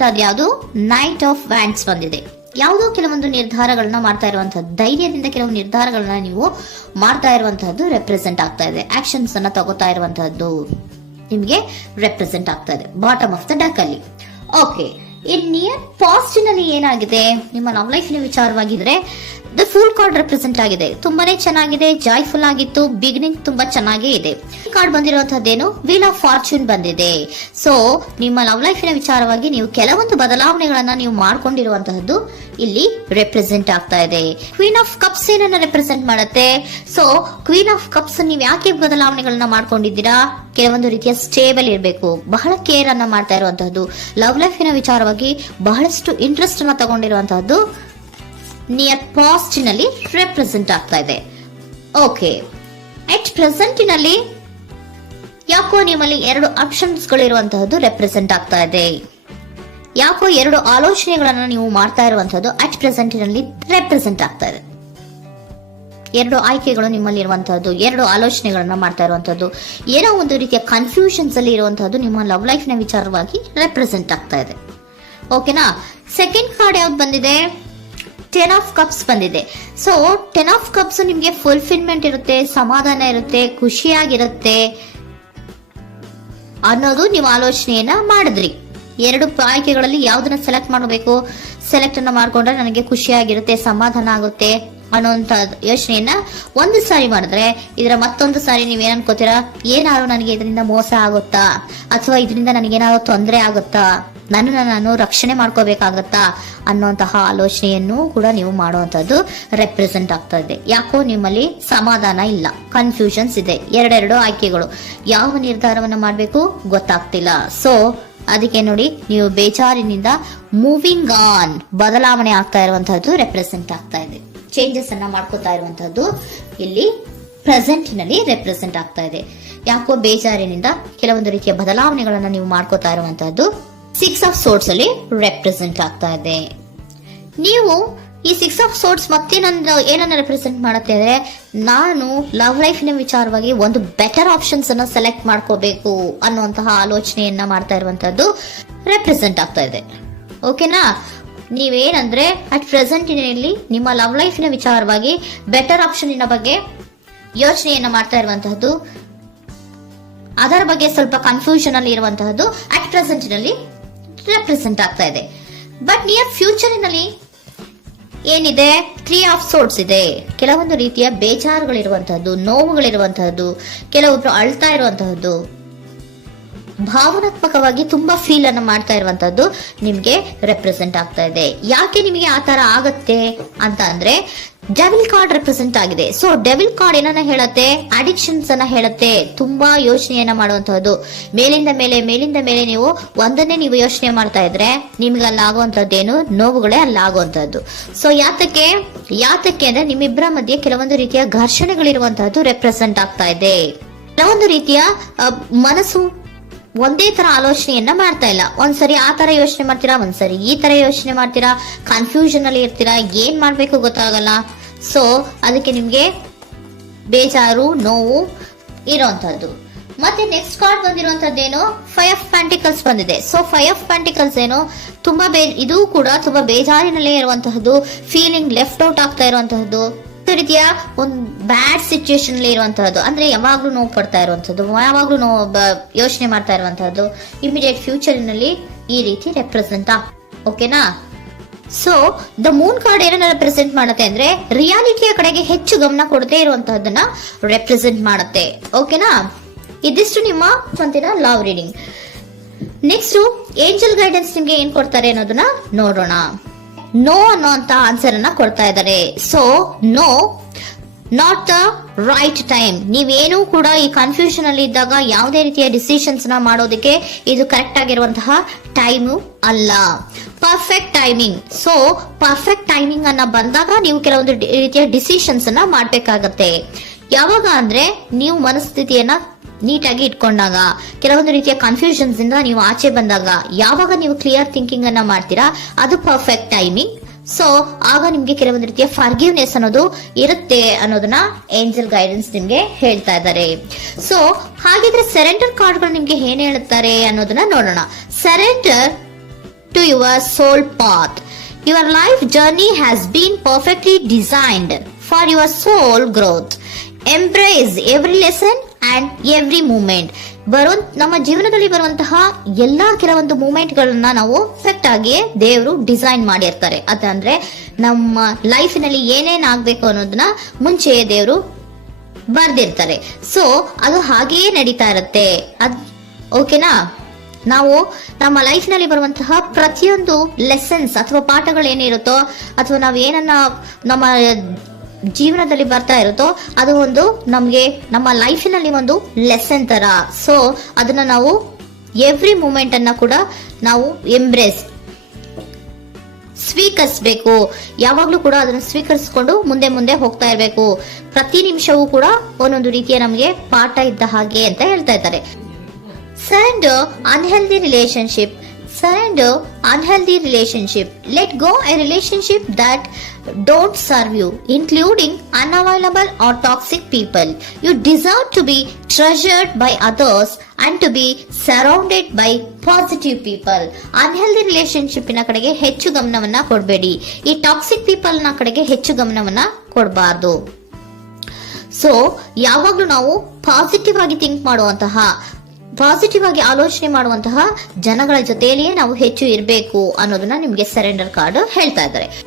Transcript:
ಬಂದಿರುವಂತಹದ್ದು ಯಾವುದು? Knight of wands ಬಂದಿದೆ. ಯಾವುದೋ ಕೆಲವೊಂದು ನಿರ್ಧಾರಗಳನ್ನ ಮಾಡ್ತಾ ಇರುವಂತಹದ್ದು, ಧೈರ್ಯದಿಂದ ಕೆಲವು ನಿರ್ಧಾರಗಳನ್ನ ನೀವು ಮಾಡ್ತಾ ಇರುವಂತಹದ್ದು ರೆಪ್ರೆಸೆಂಟ್ ಆಗ್ತಾ ಇದೆ. ಆಕ್ಷನ್ಸ್ ಅನ್ನ ತಗೋತಾ ಇರುವಂತಹದ್ದು ನಿಮಗೆ ರೆಪ್ರೆಸೆಂಟ್ ಆಗ್ತಾ ಇದೆ ಬಾಟಮ್ ಆಫ್ ದ ಡಕ್ ಅಲ್ಲಿ. ಓಕೆ, ಇನ್ ನಿಯರ್ ಪಾಸ್ಟ್ ನಲ್ಲಿ ಏನಾಗಿದೆ? ನಿಮ್ಮ ಲವ್ ಲೈಫ್ ವಿಚಾರವಾಗಿದ್ರೆ ದ ಫೂಲ್ ಕಾರ್ಡ್ ರೆಪ್ರೆಸೆಂಟ್ ಆಗಿದೆ. ತುಂಬಾನೇ ಚೆನ್ನಾಗಿದೆ, ಜಾಯ್ಫುಲ್ ಆಗಿತ್ತು, ಬಿಗಿನಿಂಗ್ ತುಂಬಾ ಚೆನ್ನಾಗೇ ಇದೆ. ಕಾರ್ಡ್ ಬಂದಿರುವಂತಹದ್ದೇನು? ವೀಲ್ ಆಫ್ ಫಾರ್ಚೂನ್ ಬಂದಿದೆ. ಸೊ ನಿಮ್ಮ ಲವ್ ಲೈಫಿನ ವಿಚಾರವಾಗಿ ನೀವು ಕೆಲವೊಂದು ಬದಲಾವಣೆಗಳನ್ನ ನೀವು ಮಾಡ್ಕೊಂಡಿರುವಂತಹದ್ದು ಇಲ್ಲಿ ರೆಪ್ರೆಸೆಂಟ್ ಆಗ್ತಾ ಇದೆ. ಕ್ವೀನ್ ಆಫ್ ಕಪ್ಸ್ ಏನನ್ನ ರೆಪ್ರೆಸೆಂಟ್ ಮಾಡುತ್ತೆ? ಸೊ ಕ್ವೀನ್ ಆಫ್ ಕಪ್ಸ್ ನೀವು ಯಾಕೆ ಬದಲಾವಣೆಗಳನ್ನ ಮಾಡ್ಕೊಂಡಿದ್ದೀರಾ? ಕೆಲವೊಂದು ರೀತಿಯ ಸ್ಟೇಬಲ್ ಇರಬೇಕು, ಬಹಳ ಕೇರ್ ಅನ್ನ ಮಾಡ್ತಾ ಇರುವಂತಹದ್ದು, ಲವ್ ಲೈಫಿನ ವಿಚಾರವಾಗಿ ಬಹಳಷ್ಟು ಇಂಟ್ರೆಸ್ಟ್ ಅನ್ನ ತಗೊಂಡಿರುವಂತಹದ್ದು ನಿಯರ್ ಪಾಸ್ಟ್ ನಲ್ಲಿ ರೆಪ್ರೆಸೆಂಟ್ ಆಗ್ತಾ ಇದೆ. ಓಕೆ, ಅಟ್ ಪ್ರೆಸೆಂಟ್ ನಲ್ಲಿ ಯಾಕೋ ನಿಮ್ಮಲ್ಲಿ 2 ಆಪ್ಷನ್ಸ್ ಗಳಿರುವಂತಹದ್ದು ರೆಪ್ರೆಸೆಂಟ್ ಆಗ್ತಾ ಇದೆ. ಯಾಕೋ 2 ಆಲೋಚನೆಗಳನ್ನ ನೀವು ಮಾಡ್ತಾ ಇರುವಂತಹದ್ದು ಅಟ್ ಪ್ರೆಸೆಂಟ್ ನಲ್ಲಿ ರೆಪ್ರೆಸೆಂಟ್ ಆಗ್ತಾ ಇದೆ. 2 ಆಯ್ಕೆಗಳು ನಿಮ್ಮಲ್ಲಿ ಇರುವಂತಹದ್ದು, 2 ಆಲೋಚನೆಗಳನ್ನ ಮಾಡ್ತಾ ಇರುವಂತಹದ್ದು, ಏನೋ ಒಂದು ರೀತಿಯ ಕನ್ಫ್ಯೂಷನ್ಸ್ ಅಲ್ಲಿ ಇರುವಂತಹದ್ದು ನಿಮ್ಮ ಲವ್ ಲೈಫ್ ನ ವಿಚಾರವಾಗಿ ರೆಪ್ರೆಸೆಂಟ್ ಆಗ್ತಾ ಇದೆ. ಓಕೆನಾ? ಸೆಕೆಂಡ್ ಕಾರ್ಡ್ ಯಾವ್ದು ಬಂದಿದೆ? 10 ಆಫ್ ಕಪ್ಸ್ ಬಂದಿದೆ. ಸೊ 10 ಆಫ್ ಕಪ್ಸ್ ನಿಮ್ಗೆ ಫುಲ್ಫಿಲ್ಮೆಂಟ್ ಇರುತ್ತೆ, ಸಮಾಧಾನ ಇರುತ್ತೆ, ಖುಷಿಯಾಗಿರುತ್ತೆ ಅನ್ನೋದು ನೀವು ಆಲೋಚನೆಯನ್ನ ಮಾಡಿದ್ರಿ. 2 ಆಯ್ಕೆಗಳಲ್ಲಿ ಯಾವ್ದನ್ನ ಸೆಲೆಕ್ಟ್ ಮಾಡಬೇಕು? ಸೆಲೆಕ್ಟ್ ಅನ್ನ ಮಾಡ್ಕೊಂಡ್ರೆ ನನಗೆ ಖುಷಿಯಾಗಿರುತ್ತೆ, ಸಮಾಧಾನ ಆಗುತ್ತೆ ಅನ್ನೋಂತ ಯೋಚನೆಯನ್ನ ಒಂದು ಸಾರಿ ಮಾಡಿದ್ರೆ, ಇದರ ಮತ್ತೊಂದು ಸಾರಿ ನೀವೇನ್ ಅನ್ಕೋತೀರಾ? ಏನಾದ್ರು ನನಗೆ ಇದರಿಂದ ಮೋಸ ಆಗುತ್ತಾ, ಅಥವಾ ಇದರಿಂದ ನನಗೇನಾದ್ರು ತೊಂದರೆ ಆಗುತ್ತಾ, ನಾನು ರಕ್ಷಣೆ ಮಾಡ್ಕೋಬೇಕಾಗತ್ತಾ ಅನ್ನೋಂತಹ ಆಲೋಚನೆಯನ್ನು ಕೂಡ ನೀವು ಮಾಡುವಂತದ್ದು ರೆಪ್ರೆಸೆಂಟ್ ಆಗ್ತಾ ಇದೆ. ಯಾಕೋ ನಿಮ್ಮಲ್ಲಿ ಸಮಾಧಾನ ಇಲ್ಲ, ಕನ್ಫ್ಯೂಷನ್ಸ್ ಇದೆ, 2 ಆಯ್ಕೆಗಳು, ಯಾವ ನಿರ್ಧಾರವನ್ನ ಮಾಡಬೇಕು ಗೊತ್ತಾಗ್ತಿಲ್ಲ. ಸೊ ಅದಕ್ಕೆ ನೋಡಿ, ನೀವು ಬೇಜಾರಿನಿಂದ ಮೂವಿಂಗ್ ಆನ್, ಬದಲಾವಣೆ ಆಗ್ತಾ ಇರುವಂತಹದ್ದು ರೆಪ್ರೆಸೆಂಟ್ ಆಗ್ತಾ ಇದೆ. ಚೇಂಜಸ್ ಅನ್ನ ಮಾಡ್ಕೋತಾ ಇರುವಂತಹದ್ದು ಇಲ್ಲಿ ಪ್ರೆಸೆಂಟ್ ನಲ್ಲಿ ರೆಪ್ರೆಸೆಂಟ್ ಆಗ್ತಾ ಇದೆ. ಯಾಕೋ ಬೇಜಾರಿನಿಂದ ಕೆಲವೊಂದು ರೀತಿಯ ಬದಲಾವಣೆಗಳನ್ನ ನೀವು ಮಾಡ್ಕೋತಾ ಇರುವಂತಹದ್ದು 6 ಆಫ್ ಸೋರ್ಟ್ಸ್ ಅಲ್ಲಿ ರೆಪ್ರೆಸೆಂಟ್ ಆಗ್ತಾ ಇದೆ. ನೀವು ಈ 6 ಆಫ್ ಸೋರ್ಟ್ಸ್ ಏನನ್ನ ರೆಪ್ರೆಸೆಂಟ್ ಮಾಡುತ್ತೆ ಅಂದ್ರೆ, ನಾನು ಲವ್ ಲೈಫ್ ನ ವಿಚಾರವಾಗಿ ಒಂದು ಬೆಟರ್ ಆಪ್ಷನ್ಸ್ ಅನ್ನ ಸೆಲೆಕ್ಟ್ ಮಾಡ್ಕೋಬೇಕು ಅನ್ನುವಂತಹ ಆಲೋಚನೆಯನ್ನ ಮಾಡ್ತಾ ಇರುವಂತದ್ದು ರೆಪ್ರೆಸೆಂಟ್ ಆಗ್ತಾ ಇದೆ. ಓಕೆನಾ? ನೀವೇನಂದ್ರೆ ಅಟ್ ಪ್ರೆಸೆಂಟ್ ನಲ್ಲಿ ನಿಮ್ಮ ಲವ್ ಲೈಫ್ ನ ವಿಚಾರವಾಗಿ ಬೆಟರ್ ಆಪ್ಷನ್ ಬಗ್ಗೆ ಯೋಚನೆಯನ್ನ ಮಾಡ್ತಾ ಇರುವಂತಹದ್ದು, ಅದರ ಬಗ್ಗೆ ಸ್ವಲ್ಪ ಕನ್ಫ್ಯೂಷನ್ ಅಲ್ಲಿ ಇರುವಂತಹದ್ದು ಅಟ್ ಪ್ರೆಸೆಂಟ್ ನಲ್ಲಿ ರೆಪ್ರೆಸೆಂಟ್ ಆಗ್ತಾ ಇದೆ. ಬಟ್ ನಿಯರ್ ಫ್ಯೂಚರ್ ನಲ್ಲಿ ಏನಿದೆ? 3 ಆಫ್ ಸೋರ್ಟ್ಸ್ ಇದೆ. ಕೆಲವೊಂದು ರೀತಿಯ ಬೇಜಾರುಗಳಿರುವಂತಹದ್ದು, ನೋವುಗಳಿರುವಂತಹದ್ದು, ಕೆಲವೊಬ್ರು ಅಳ್ತಾ ಇರುವಂತಹದ್ದು, ಭಾವನಾತ್ಮಕವಾಗಿ ತುಂಬಾ ಫೀಲ್ ಅನ್ನ ಮಾಡ್ತಾ ಇರುವಂತಹದ್ದು ನಿಮ್ಗೆ ರೆಪ್ರೆಸೆಂಟ್ ಆಗ್ತಾ ಇದೆ. ಯಾಕೆ ನಿಮಗೆ ಆ ತರ ಆಗತ್ತೆ ಅಂತ ಅಂದ್ರೆ, ಡೆವಿಲ್ ಕಾರ್ಡ್ ರೆಪ್ರೆಸೆಂಟ್ ಆಗಿದೆ. ಸೊ ಡೆವಿಲ್ ಕಾರ್ಡ್ ಏನನ್ನ ಹೇಳತ್ತೆ? ಅಡಿಕ್ಷನ್ಸ್ ಅನ್ನ ಹೇಳತ್ತೆ. ತುಂಬಾ ಯೋಚನೆಯನ್ನ ಮಾಡುವಂತಹದ್ದು, ಮೇಲಿಂದ ಮೇಲೆ ನೀವು ಒಂದನ್ನೇ ನೀವು ಯೋಚನೆ ಮಾಡ್ತಾ ಇದ್ರೆ ನಿಮ್ಗೆ ಅಲ್ಲಾಗುವಂತಹದ್ದೇನು? ನೋವುಗಳೇ ಅಲ್ಲಾಗುವಂತಹದ್ದು. ಸೊ ಯಾತಕ್ಕೆ ಅಂದ್ರೆ ನಿಮ್ಮಿಬ್ಬರ ಮಧ್ಯೆ ಕೆಲವೊಂದು ರೀತಿಯ ಘರ್ಷಣೆಗಳಿರುವಂತಹದ್ದು ರೆಪ್ರೆಸೆಂಟ್ ಆಗ್ತಾ ಇದೆ. ಕೆಲವೊಂದು ರೀತಿಯ ಮನಸ್ಸು ಒಂದೇ ತರ ಆಲೋಚನೆಯನ್ನ ಮಾಡ್ತಾ ಇಲ್ಲ. ಒಂದ್ಸರಿ ಆ ತರ ಯೋಚನೆ ಮಾಡ್ತೀರಾ, ಒಂದ್ಸರಿ ಈ ತರ ಯೋಚನೆ ಮಾಡ್ತೀರಾ, ಕನ್ಫ್ಯೂಷನ್ ಅಲ್ಲಿ ಇರ್ತೀರಾ, ಏನ್ ಮಾಡ್ಬೇಕು ಗೊತ್ತಾಗಲ್ಲ. ಸೊ ಅದಕ್ಕೆ ನಿಮ್ಗೆ ಬೇಜಾರು, ನೋವು ಇರೋಂಥದ್ದು. ಮತ್ತೆ ನೆಕ್ಸ್ಟ್ ಕಾರ್ಡ್ ಬಂದಿರುವಂತದ್ದೇನು? 5 ಆಫ್ ಪ್ಯಾಂಟಿಕಲ್ಸ್ ಬಂದಿದೆ. ಸೊ 5 ಆಫ್ ಪ್ಯಾಂಟಿಕಲ್ಸ್ ಏನು? ತುಂಬಾ ಇದು ಕೂಡ ತುಂಬಾ ಬೇಜಾರಿನಲ್ಲೇ ಇರುವಂತಹದ್ದು, ಫೀಲಿಂಗ್ ಲೆಫ್ಟ್ ಔಟ್ ಆಗ್ತಾ ಇರುವಂತಹದ್ದು, ರೀತಿಯ ಒಂದು ಬ್ಯಾಡ್ ಸಿಚುಯೇಷನ್ ಅಲ್ಲಿ ಇರುವಂತಹದ್ದು, ಅಂದ್ರೆ ಯಾವಾಗ್ಲೂ ನೋವು ಪಡ್ತಾ ಇರುವಂತಹದ್ದು, ಯಾವಾಗ್ಲೂ ಯೋಚನೆ ಮಾಡ್ತಾ ಇರುವಂತಹದ್ದು, ಇಮಿಡಿಯೇಟ್ ಫ್ಯೂಚರ್ ನಲ್ಲಿ ಈ ರೀತಿ ರೆಪ್ರೆಸೆಂಟ್ ಓಕೆನಾ? ಸೊ ದ ಮೂನ್ ಕಾರ್ಡ್ ಏನನ್ನ ರೆಪ್ರೆಸೆಂಟ್ ಮಾಡುತ್ತೆ ಅಂದ್ರೆ, ರಿಯಾಲಿಟಿಯ ಕಡೆಗೆ ಹೆಚ್ಚು ಗಮನ ಕೊಡದೇ ಇರುವಂತಹದನ್ನ ರೆಪ್ರೆಸೆಂಟ್ ಮಾಡುತ್ತೆ. ಓಕೆನಾ? ಇದಿಷ್ಟು ನಿಮ್ಮ ಸ್ವಂತಿನ love reading. Next angel guidance ನಿಮ್ಗೆ ಏನ್ ಕೊಡ್ತಾರೆ ಅನ್ನೋದನ್ನ ನೋಡೋಣ. ನೋ ಅನ್ನೋಂತ ಆನ್ಸರ್ ಅನ್ನ ಕೊಡ್ತಾ ಇದ್ದಾರೆ. So no, not the right time. ನೀವೇನು ಕೂಡ ಈ ಕನ್ಫ್ಯೂಷನ್ ಅಲ್ಲಿ ಇದ್ದಾಗ ಯಾವುದೇ ರೀತಿಯ ಡಿಸಿಷನ್ಸ್ ನ ಮಾಡೋದಕ್ಕೆ ಇದು ಕರೆಕ್ಟ್ ಆಗಿರುವಂತಹ ಟೈಮು ಅಲ್ಲ. Perfect timing. So perfect timing ಅನ್ನ ಬಂದಾಗ ನೀವು ಕೆಲವೊಂದು ರೀತಿಯ ಡಿಸಿಷನ್ಸ್ ಅನ್ನ ಮಾಡ್ಬೇಕಾಗತ್ತೆ. ಯಾವಾಗ ಅಂದ್ರೆ ನೀವು ಮನಸ್ಥಿತಿಯನ್ನ ನೀಟಾಗಿ ಇಟ್ಕೊಂಡಾಗ, ಕೆಲವೊಂದು ರೀತಿಯ ಕನ್ಫ್ಯೂಷನ್ಸ್ ಇಂದ ನೀವು ಆಚೆ ಬಂದಾಗ, ಯಾವಾಗ ನೀವು ಕ್ಲಿಯರ್ ಥಿಂಕಿಂಗ್ ಅನ್ನ ಮಾಡ್ತೀರಾ ಅದು ಪರ್ಫೆಕ್ಟ್ ಟೈಮಿಂಗ್. ಸೊ ಆಗ ನಿಮ್ಗೆ ಕೆಲವೊಂದು ರೀತಿಯ ಫರ್ಗಿವ್ನೆಸ್ ಅನ್ನೋದು ಇರುತ್ತೆ ಅನ್ನೋದನ್ನ ಏಂಜಲ್ ಗೈಡೆನ್ಸ್ ನಿಮ್ಗೆ ಹೇಳ್ತಾ ಇದ್ದಾರೆ. ಸೊ ಹಾಗಿದ್ರೆ ಸರೆಂಡರ್ ಕಾರ್ಡ್ಗಳು ನಿಮ್ಗೆ ಏನ್ ಹೇಳುತ್ತಾರೆ ಅನ್ನೋದನ್ನ ನೋಡೋಣ. Surrender to your soul path. Your life journey has been perfectly designed for your soul growth. Embrace every lesson and every moment. ನಮ್ಮ ಜೀವನದಲ್ಲಿ ಬರುವಂತಹ ಎಲ್ಲಾ ಕೆಲವೊಂದು ಮೂಮೆಂಟ್ ಗಳನ್ನ ನಾವು ಪರ್ಫೆಕ್ಟ್ ಆಗಿ ದೇವರು ಡಿಸೈನ್ ಮಾಡಿರ್ತಾರೆ. ಅದಂದ್ರೆ ನಮ್ಮ ಲೈಫಿನಲ್ಲಿ ಏನೇನ್ ಆಗ್ಬೇಕು ಅನ್ನೋದನ್ನ ಮುಂಚೆಯೇ ದೇವರು ಬರ್ದಿರ್ತಾರೆ. ಸೊ ಅದು ಹಾಗೆಯೇ ನಡೀತಾ ಇರುತ್ತೆ. ಓಕೆನಾ? ನಾವು ನಮ್ಮ ಲೈಫ್ ನಲ್ಲಿ ಬರುವಂತಹ ಪ್ರತಿಯೊಂದು ಲೆಸನ್ಸ್ ಅಥವಾ ಪಾಠಗಳೇನಿರುತ್ತೋ ಅಥವಾ ನಾವು ಏನನ್ನ ನಮ್ಮ ಜೀವನದಲ್ಲಿ ಬರ್ತಾ ಇರುತ್ತೋ ಅದು ಒಂದು ನಮ್ಗೆ ನಮ್ಮ ಲೈಫಿನಲ್ಲಿ ಒಂದು ಲೆಸನ್ ತರ. ಸೊ ಅದನ್ನ ನಾವು ಎವ್ರಿ ಮೂಮೆಂಟ್ ಅನ್ನ ಕೂಡ ನಾವು ಎಂಬ್ರೇಸ್ ಸ್ವೀಕರಿಸಬೇಕು. ಯಾವಾಗ್ಲೂ ಕೂಡ ಅದನ್ನು ಸ್ವೀಕರಿಸಿಕೊಂಡು ಮುಂದೆ ಮುಂದೆ ಹೋಗ್ತಾ ಇರಬೇಕು. ಪ್ರತಿ ನಿಮಿಷವೂ ಕೂಡ ಒಂದೊಂದು ರೀತಿಯ ನಮಗೆ ಪಾಠ ಇದ್ದ ಹಾಗೆ ಅಂತ ಹೇಳ್ತಾ ಇದ್ದಾರೆ. Surrender unhealthy relationship. Surrender unhealthy relationship. Let go a relationship that don't serve you, including unavailable or toxic people. You deserve to be treasured by others and to be surrounded by positive people. Unhealthy relationship ನ ಕಡೆಗೆ ಹೆಚ್ಚು ಗಮನವನ್ನ ಕೊಡಬೇಡಿ. ಈ toxic people ನ ಕಡೆಗೆ ಹೆಚ್ಚು ಗಮನವನ್ನ ಕೊಡಬಾರ್ದು. So ಯಾವಾಗ್ಲೂ ನಾವು ಪಾಸಿಟಿವ್ ಆಗಿ ಥಿಂಕ್ ಮಾಡುವಂತಹ, ಪಾಸಿಟಿವ್ ಆಗಿ ಆಲೋಚನೆ ಮಾಡುವಂತಹ ಜನಗಳ ಜೊತೆಯಲ್ಲಿಯೇ ನಾವು ಹೆಚ್ಚು ಇರಬೇಕು ಅನ್ನೋದನ್ನ ನಿಮ್ಗೆ ಸರೆಂಡರ್ ಕಾರ್ಡ್ ಹೇಳ್ತಾ ಇದ್ದಾರೆ.